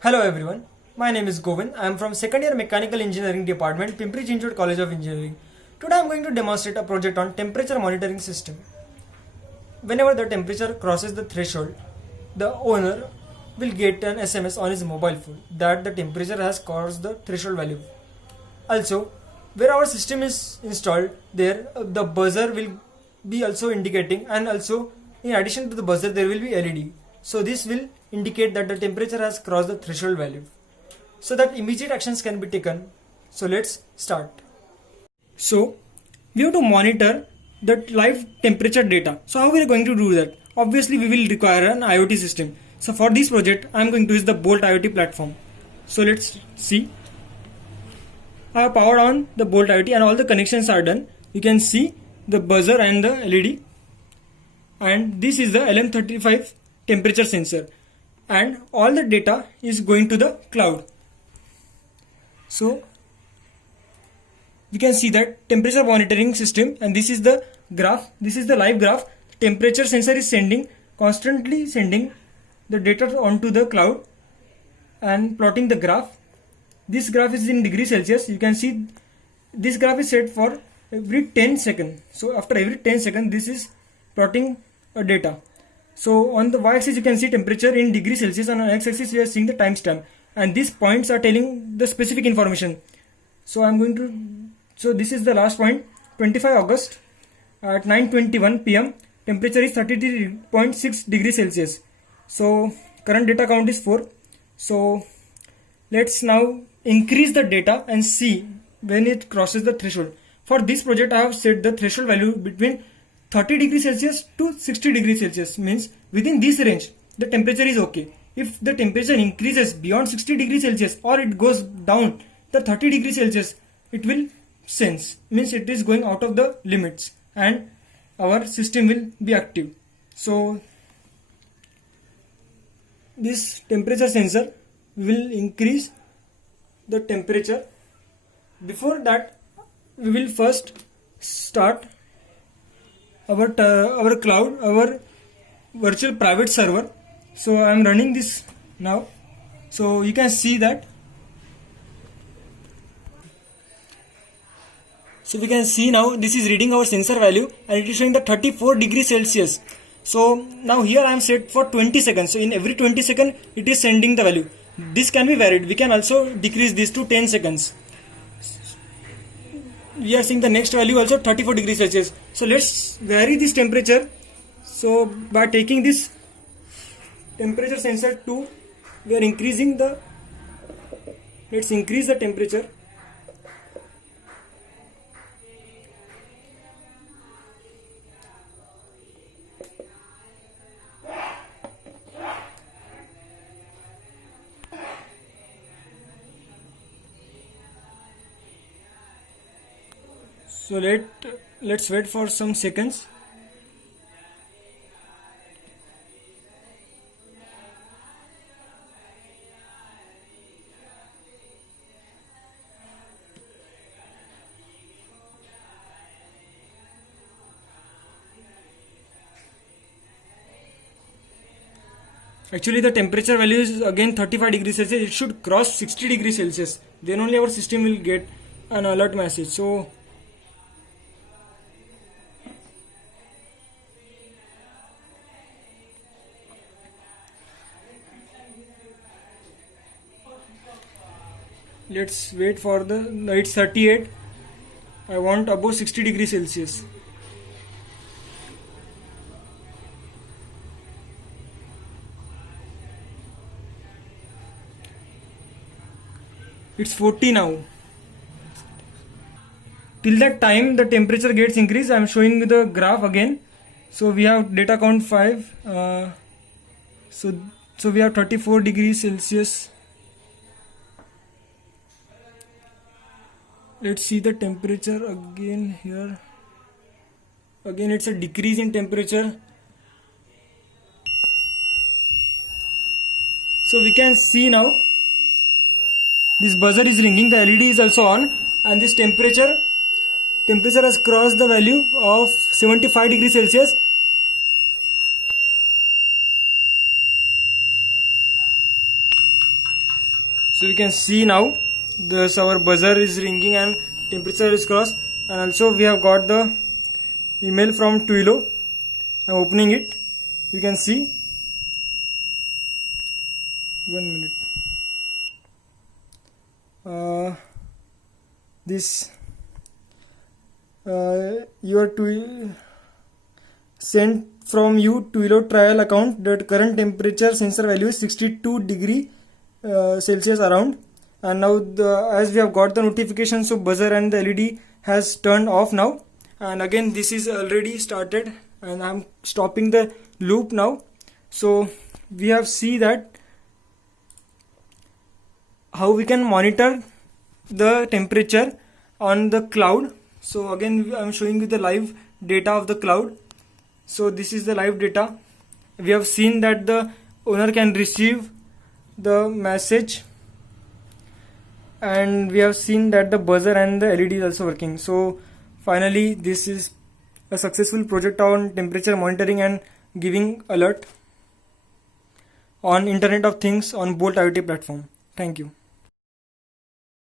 Hello everyone, my name is Govind. I am from second year Mechanical Engineering Department, Pimpri Chinchwad College of Engineering. Today I am going to demonstrate a project on temperature monitoring system. Whenever the temperature crosses the threshold, the owner will get an SMS on his mobile phone that the temperature has crossed the threshold value. Also, where our system is installed, there the buzzer will be also indicating, and also in addition to the buzzer there will be LED. So this will indicate that the temperature has crossed the threshold value, so that immediate actions can be taken. So let's start. So we have to monitor the live temperature data. So how we are going to do that? Obviously we will require an IoT system. So for this project I am going to use the Bolt IoT platform. So let's see. I have powered on the Bolt IoT and all the connections are done. You can see the buzzer and the LED, and this is the LM35 temperature sensor, and all the data is going to the cloud. So we can see that temperature monitoring system, and this is the graph, this is the live graph. Temperature sensor is constantly sending the data onto the cloud and plotting the graph. This graph is in degrees Celsius. You can see this graph is set for every 10 seconds. So after every 10 seconds this is plotting a data. So on the y-axis you can see temperature in degrees Celsius, and on x-axis we are seeing the timestamp, and these points are telling the specific information. So this is the last point, 25 August at 9:21 p.m. Temperature is 33.6 degrees Celsius. So current data count is 4. So let's now increase the data and see when it crosses the threshold. For this project I have set the threshold value between 30 degrees Celsius to 60 degrees Celsius, means within this range the temperature is okay. If the temperature increases beyond 60 degrees Celsius or it goes down the 30 degrees Celsius, it will sense, means it is going out of the limits, and our system will be active. So this temperature sensor will increase the temperature. Before that we will first start our cloud, our virtual private server. So I am running this now. So you can see that. So we can see now this is reading our sensor value, and it is showing the 34 degrees Celsius. So now here I am set for 20 seconds. So in every 20 seconds it is sending the value. This can be varied. We can also decrease this to 10 seconds. We are seeing the next value also 34 degrees Celsius. So let's vary this temperature. So by taking this temperature sensor to, we are increasing the, let's increase the temperature. So let's wait for some seconds. Actually the temperature value is again 35 degrees Celsius. It should cross 60 degrees Celsius. Then only our system will get an alert message. So let's wait for it's 38. I want above 60 degrees Celsius. It's 40 now. Till that time the temperature gets increased. I am showing the graph again. So we have data count 5. So we have 34 degrees Celsius. Let's see the temperature again here. Again it's a decrease in temperature. So we can see now this buzzer is ringing, the LED is also on, and this temperature has crossed the value of 75 degrees Celsius. So we can see now this our buzzer is ringing and temperature is crossed, and also we have got the email from Twilio. I'm opening it. You can see. 1 minute. This your sent from you Twilio trial account that current temperature sensor value is 62 degree Celsius around, and now as we have got the notification, so buzzer and the LED has turned off now, and again this is already started, and I'm stopping the loop now. So we have see that how we can monitor the temperature on the cloud. So again I'm showing you the live data of the cloud. So this is the live data. We have seen that the owner can receive the message, and we have seen that the buzzer and the LED is also working. So finally this is a successful project on temperature monitoring and giving alert on Internet of Things on Bolt IoT platform. Thank you.